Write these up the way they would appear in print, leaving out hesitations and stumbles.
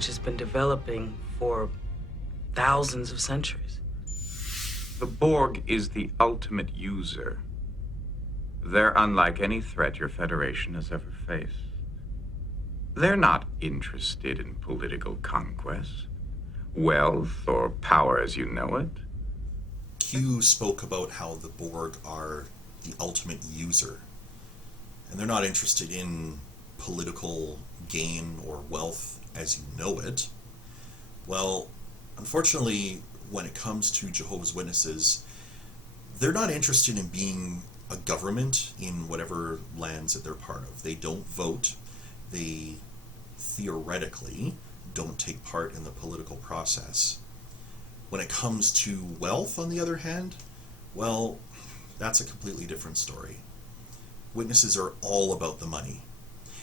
which has been developing for thousands of centuries. The Borg is the ultimate user. They're unlike any threat your Federation has ever faced. They're not interested in political conquest, wealth, or power as you know it. Q spoke about how the Borg are the ultimate user, and they're not interested in political gain or wealth as you know it. Well, unfortunately, when it comes to Jehovah's Witnesses, they're not interested in being a government in whatever lands that they're part of. They don't vote. They theoretically don't take part in the political process. When it comes to wealth, on the other hand, well, that's a completely different story. Witnesses are all about the money.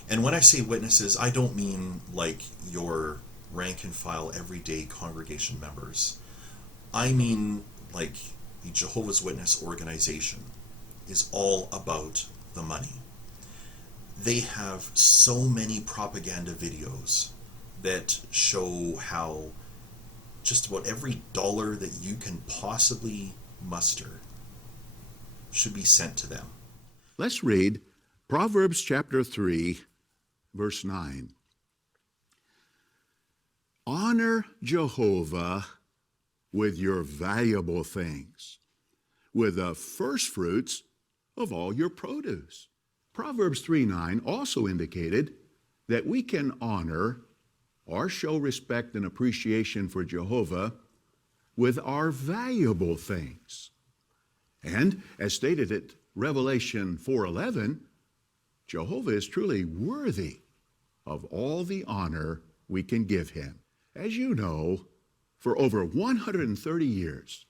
And when I say witnesses, I don't mean like your rank and file everyday congregation members. I mean like the Jehovah's Witness organization is all about the money. They have so many propaganda videos that show how just about every dollar that you can possibly muster should be sent to them. Let's read Proverbs chapter 3, verse 9. Honor Jehovah with your valuable things, with the first fruits of all your produce. Proverbs 3:9 also indicated that we can honor or show respect and appreciation for Jehovah with our valuable things. And as stated at Revelation 4:11, Jehovah is truly worthy of all the honor we can give him. As you know, for over 130 years,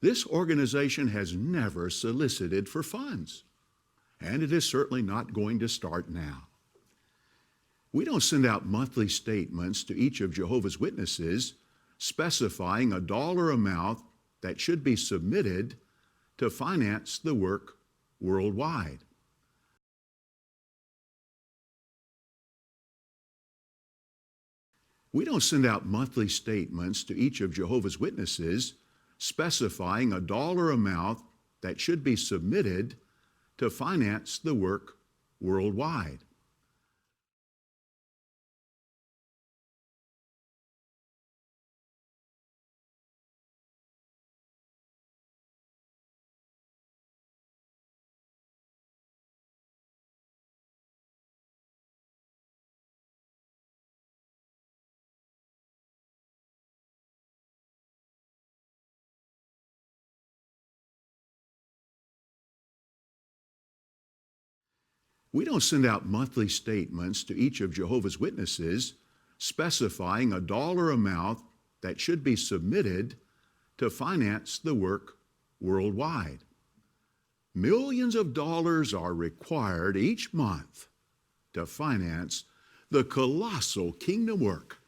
this organization has never solicited for funds, and it is certainly not going to start now. We don't send out monthly statements to each of Jehovah's Witnesses specifying a dollar amount that should be submitted to finance the work worldwide. We don't send out monthly statements to each of Jehovah's Witnesses specifying a dollar amount that should be submitted to finance the work worldwide. We don't send out monthly statements to each of Jehovah's Witnesses specifying a dollar amount that should be submitted to finance the work worldwide. Millions of dollars are required each month to finance the colossal kingdom work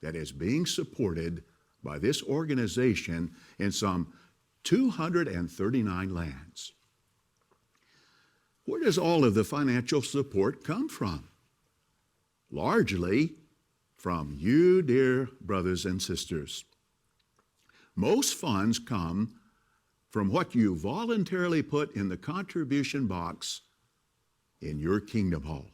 that is being supported by this organization in some 239 lands. Where does all of the financial support come from? Largely from you, dear brothers and sisters. Most funds come from what you voluntarily put in the contribution box in your kingdom hall.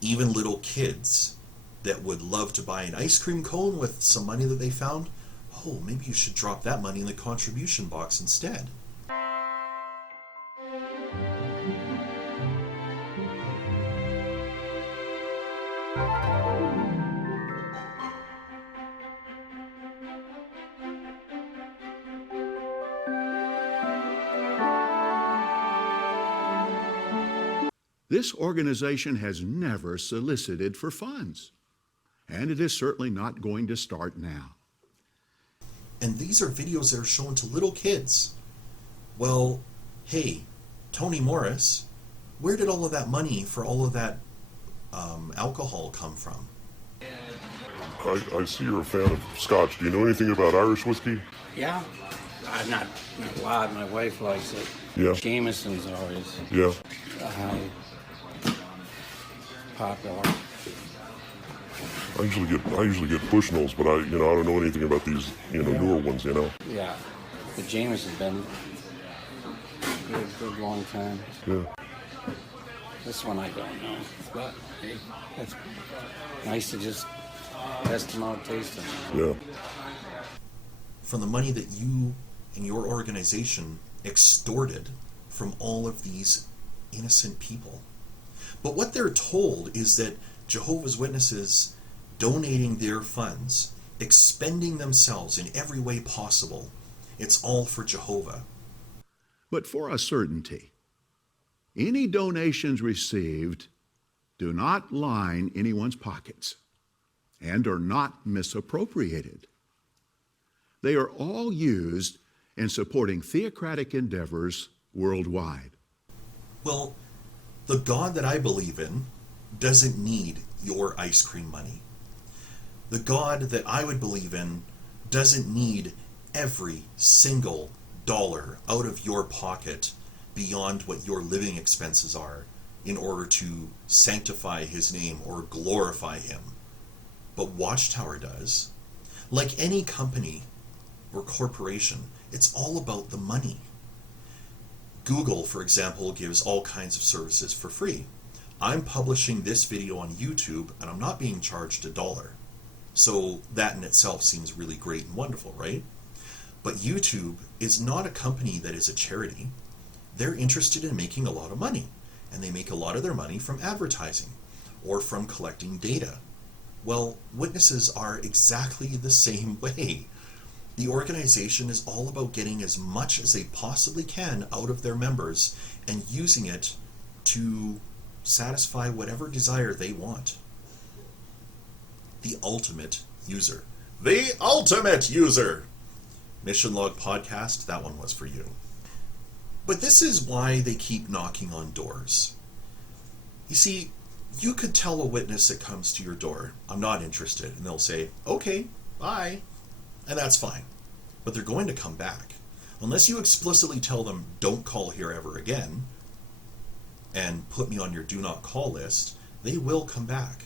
Even little kids that would love to buy an ice cream cone with some money that they found, oh, maybe you should drop that money in the contribution box instead. This organization has never solicited for funds, and it is certainly not going to start now. And these are videos that are shown to little kids. Well, hey, Tony Morris, where did all of that money for all of that alcohol come from? I see you're a fan of Scotch. Do you know anything about Irish whiskey? Yeah, not a lot. My wife likes it. Yeah. Jameson's always Yeah. high popular. I usually get Bushnells, but I don't know anything about these, newer ones, Yeah. The Jameson's been good long time. Yeah. This one I don't know. But hey, it's nice to just test them out, taste them. Yeah. From the money that you and your organization extorted from all of these innocent people. But what they're told is that Jehovah's Witnesses donating their funds, expending themselves in every way possible, it's all for Jehovah. But for a certainty, any donations received do not line anyone's pockets and are not misappropriated. They are all used in supporting theocratic endeavors worldwide. Well, the God that I believe in doesn't need your ice cream money. The God that I would believe in doesn't need every single dollar out of your pocket beyond what your living expenses are in order to sanctify his name or glorify him. But Watchtower does. Like any company or corporation, it's all about the money. Google, for example, gives all kinds of services for free. I'm publishing this video on YouTube and I'm not being charged $1. So that in itself seems really great and wonderful, right? But YouTube is not a company that is a charity. They're interested in making a lot of money, and they make a lot of their money from advertising or from collecting data. Well, Witnesses are exactly the same way. The organization is all about getting as much as they possibly can out of their members and using it to satisfy whatever desire they want. The ultimate user. The ultimate user! Mission Log Podcast, that one was for you. But this is why they keep knocking on doors. You see, you could tell a witness that comes to your door, I'm not interested, and they'll say, okay, bye. And that's fine. But they're going to come back. Unless you explicitly tell them, don't call here ever again, and put me on your do not call list, they will come back.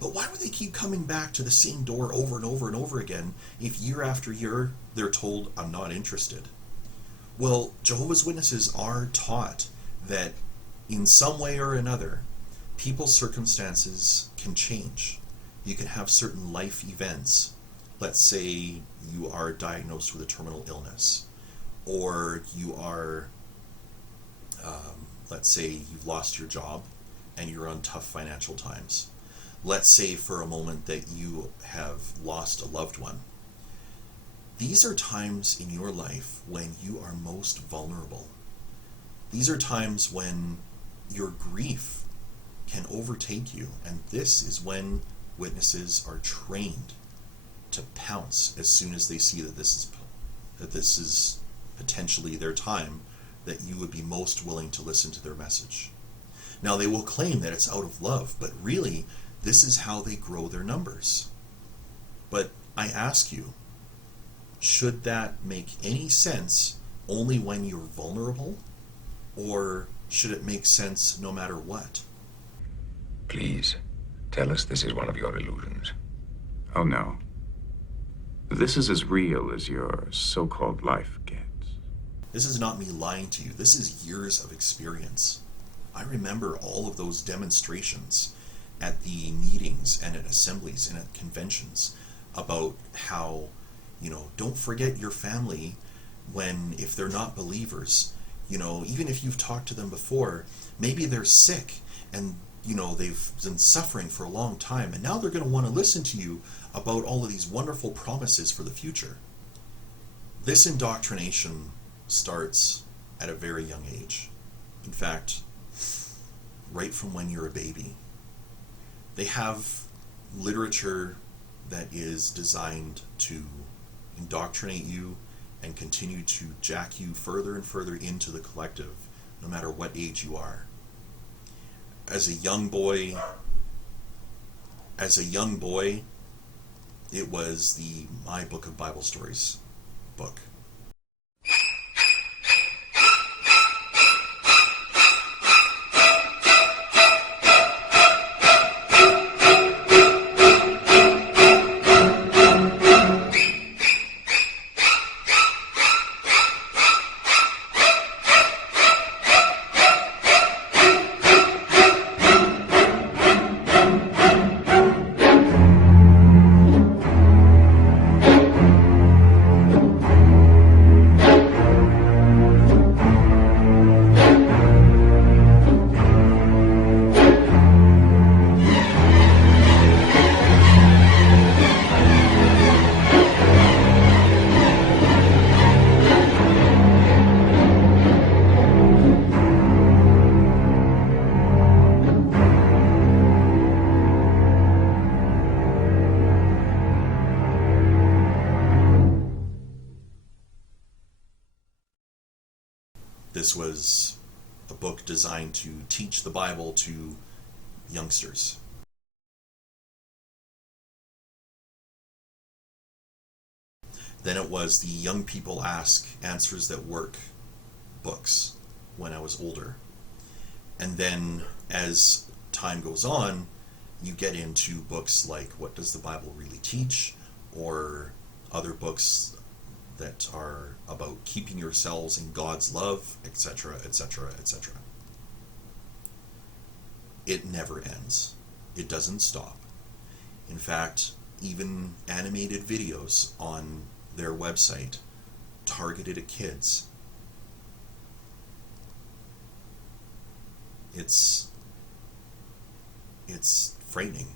But why would they keep coming back to the same door over and over and over again if year after year they're told, I'm not interested? Well, Jehovah's Witnesses are taught that in some way or another, people's circumstances can change. You can have certain life events. Let's say you are diagnosed with a terminal illness, or you are, let's say you've lost your job and you're on tough financial times. Let's say for a moment that you have lost a loved one. These are times in your life when you are most vulnerable. These are times when your grief can overtake you, and this is when witnesses are trained to pounce as soon as they see that this is potentially their time, that you would be most willing to listen to their message. Now, they will claim that it's out of love, but really, this is how they grow their numbers. But I ask you, should that make any sense only when you're vulnerable? Or should it make sense no matter what? Please, tell us this is one of your illusions. Oh no. This is as real as your so-called life gets. This is not me lying to you. This is years of experience. I remember all of those demonstrations at the meetings and at assemblies and at conventions about how, don't forget your family if they're not believers. Even if you've talked to them before, maybe they're sick and, they've been suffering for a long time, and now they're going to want to listen to you about all of these wonderful promises for the future. This indoctrination starts at a very young age. In fact, right from when you're a baby. They have literature that is designed to indoctrinate you and continue to jack you further and further into the collective, no matter what age you are. As a young boy, it was the My Book of Bible Stories book. This was a book designed to teach the Bible to youngsters. Then it was the Young People Ask Answers That Work books when I was older. And then as time goes on, you get into books like What Does the Bible Really Teach? Or other books that are about keeping yourselves in God's love, etc., etc., etc. It never ends. It doesn't stop. In fact, even animated videos on their website targeted at kids. It's frightening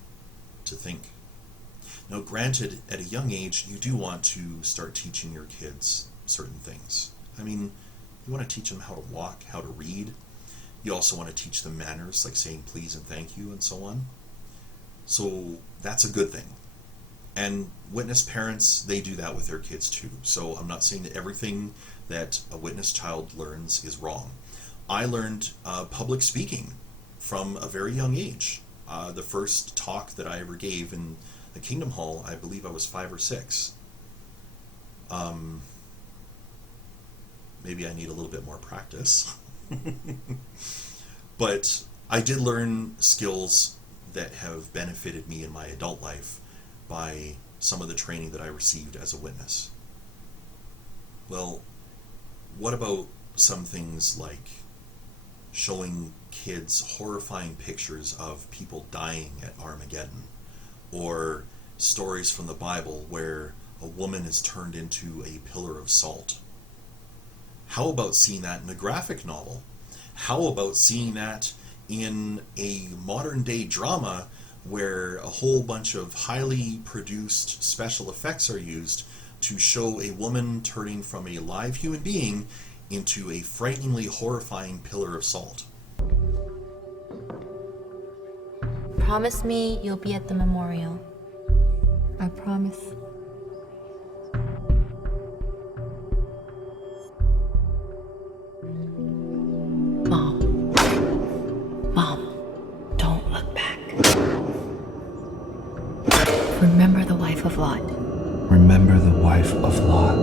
to think. Now, granted, at a young age, you do want to start teaching your kids certain things. I mean, you want to teach them how to walk, how to read. You also want to teach them manners, like saying please and thank you and so on. So that's a good thing. And witness parents, they do that with their kids too. So I'm not saying that everything that a witness child learns is wrong. I learned public speaking from a very young age. The first talk that I ever gave in the Kingdom Hall, I believe I was 5 or 6. Maybe I need a little bit more practice. But I did learn skills that have benefited me in my adult life by some of the training that I received as a witness. Well, what about some things like showing kids horrifying pictures of people dying at Armageddon, or stories from the Bible where a woman is turned into a pillar of salt? How about seeing that in a graphic novel? How about seeing that in a modern day drama where a whole bunch of highly produced special effects are used to show a woman turning from a live human being into a frighteningly horrifying pillar of salt? Promise me you'll be at the memorial. I promise. Mom, don't look back. Remember the wife of Lot. Remember the wife of Lot.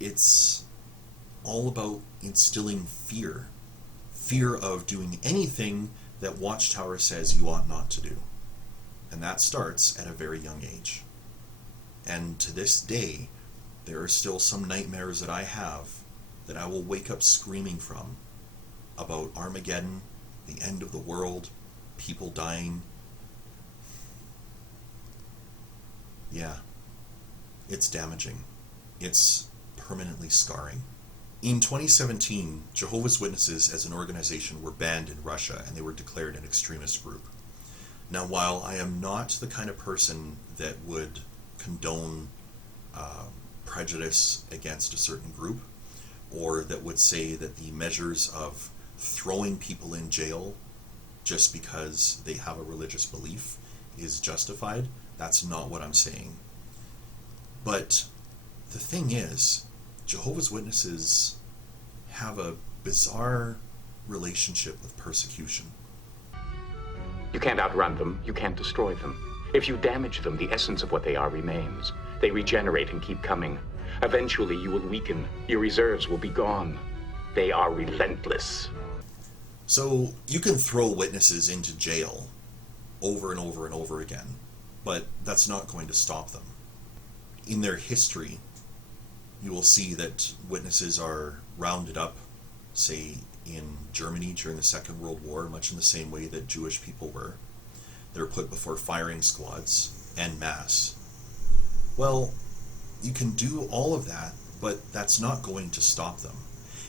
It's all about instilling fear. Fear of doing anything that Watchtower says you ought not to do. And that starts at a very young age. And to this day, there are still some nightmares that I have that I will wake up screaming from, about Armageddon, the end of the world, people dying. Yeah, it's damaging. It's permanently scarring. In 2017, Jehovah's Witnesses as an organization were banned in Russia, and they were declared an extremist group. Now, while I am not the kind of person that would condone prejudice against a certain group, or that would say that the measures of throwing people in jail just because they have a religious belief is justified, that's not what I'm saying. But the thing is, Jehovah's Witnesses have a bizarre relationship with persecution. You can't outrun them, you can't destroy them. If you damage them, the essence of what they are remains. They regenerate and keep coming. Eventually you will weaken, your reserves will be gone. They are relentless. So you can throw witnesses into jail over and over and over again, but that's not going to stop them. In their history, you will see that witnesses are rounded up, say, in Germany during the Second World War, much in the same way that Jewish people were. They're put before firing squads en masse. Well, you can do all of that, but that's not going to stop them.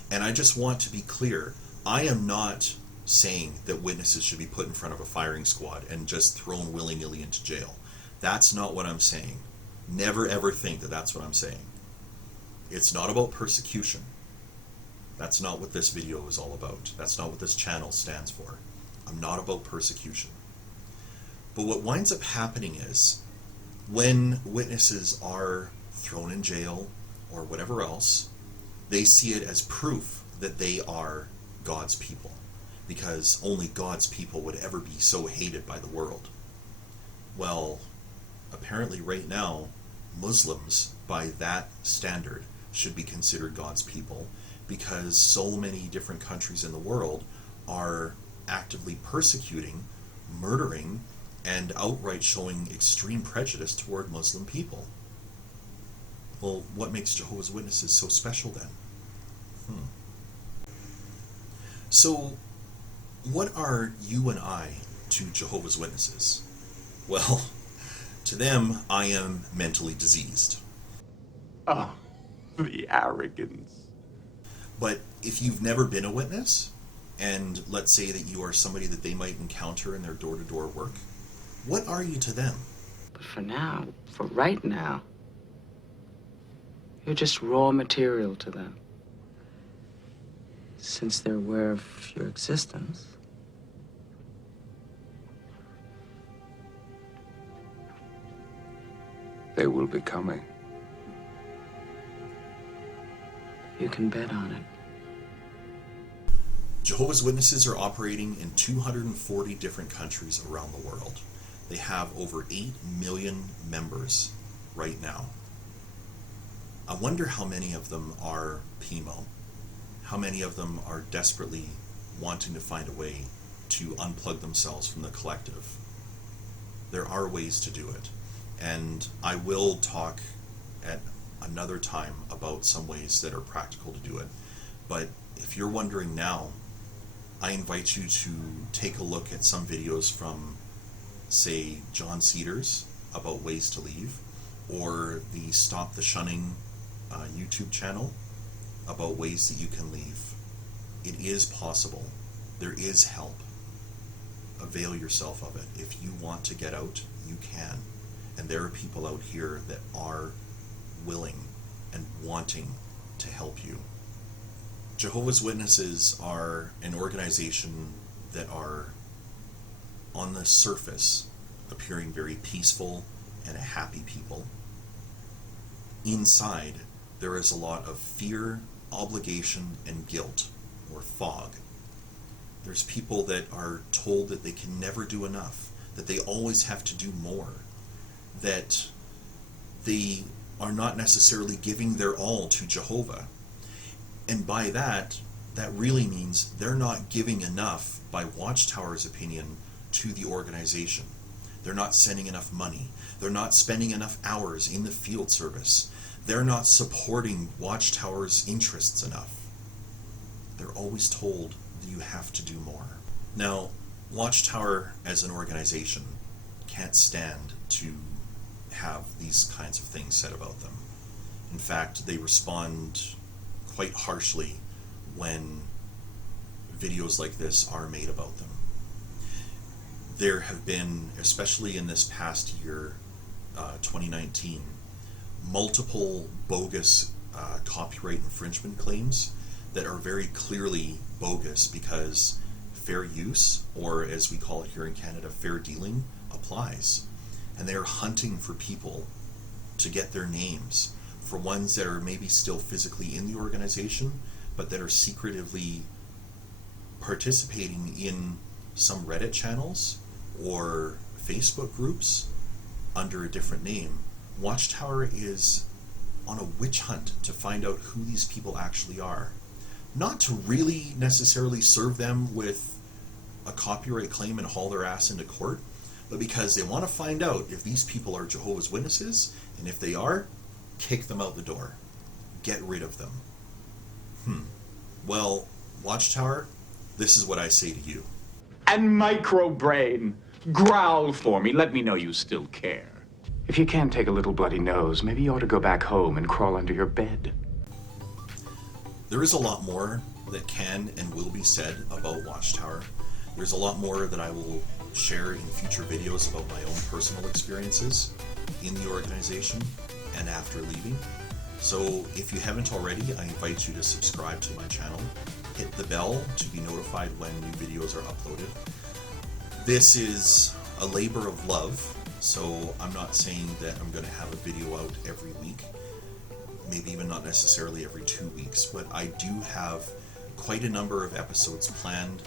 And I just want to be clear, I am not saying that witnesses should be put in front of a firing squad and just thrown willy-nilly into jail. That's not what I'm saying. Never ever think that that's what I'm saying. It's not about persecution. That's not what this video is all about. That's not what this channel stands for. I'm not about persecution. But what winds up happening is, when witnesses are thrown in jail or whatever else, they see it as proof that they are God's people, because only God's people would ever be so hated by the world. Well, apparently right now, Muslims, by that standard, should be considered God's people, because so many different countries in the world are actively persecuting, murdering, and outright showing extreme prejudice toward Muslim people. Well, what makes Jehovah's Witnesses so special then? So, what are you and I to Jehovah's Witnesses? Well, to them, I am mentally diseased. Oh, the arrogance. But if you've never been a witness, and let's say that you are somebody that they might encounter in their door-to-door work, what are you to them? But for now, for right now, you're just raw material to them. Since they're aware of your existence. They will be coming. You can bet on it. Jehovah's Witnesses are operating in 240 different countries around the world. They have over 8 million members right now. I wonder how many of them are PMO. How many of them are desperately wanting to find a way to unplug themselves from the collective. There are ways to do it. And I will talk at another time about some ways that are practical to do it. But if you're wondering now, I invite you to take a look at some videos from, say, John Cedars about ways to leave, or the Stop the Shunning YouTube channel about ways that you can leave. It is possible. There is help. Avail yourself of it. If you want to get out, you can. And there are people out here that are willing and wanting to help you. Jehovah's Witnesses are an organization that are, on the surface, appearing very peaceful and a happy people. Inside, there is a lot of fear, obligation, and guilt, or fog. There's people that are told that they can never do enough, that they always have to do more, that they are not necessarily giving their all to Jehovah. And by that really means they're not giving enough, by Watchtower's opinion, to the organization. They're not sending enough money. They're not spending enough hours in the field service. They're not supporting Watchtower's interests enough. They're always told that you have to do more. Now, Watchtower as an organization can't stand to have these kinds of things said about them. In fact, they respond quite harshly when videos like this are made about them. There have been, especially in this past year, 2019, multiple bogus copyright infringement claims that are very clearly bogus because fair use, or as we call it here in Canada, fair dealing, applies. And they are hunting for people to get their names, for ones that are maybe still physically in the organization, but that are secretively participating in some Reddit channels or Facebook groups under a different name. Watchtower is on a witch hunt to find out who these people actually are. Not to really necessarily serve them with a copyright claim and haul their ass into court, but because they want to find out if these people are Jehovah's Witnesses, and if they are, kick them out the door. Get rid of them. Well, Watchtower, this is what I say to you. And Microbrain, growl for me. Let me know you still care. If you can't take a little bloody nose, maybe you ought to go back home and crawl under your bed. There is a lot more that can and will be said about Watchtower. There's a lot more that I will share in future videos about my own personal experiences in the organization and after leaving. So if you haven't already, I invite you to subscribe to my channel, hit the bell to be notified when new videos are uploaded. This is a labor of love, so I'm not saying that I'm going to have a video out every week, maybe even not necessarily every 2 weeks, but I do have quite a number of episodes planned.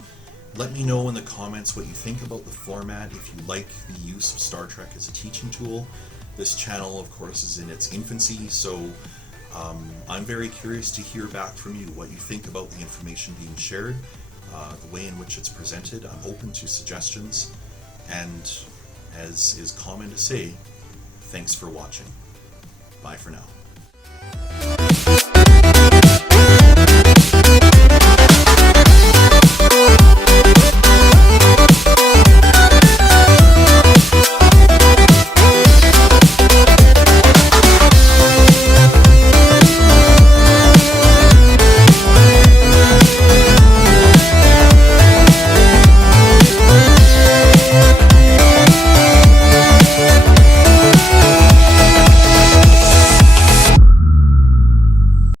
Let me know in the comments what you think about the format, if you like the use of Star Trek as a teaching tool. This channel, of course, is in its infancy, so I'm very curious to hear back from you, what you think about the information being shared, the way in which it's presented. I'm open to suggestions, and as is common to say, thanks for watching. Bye for now.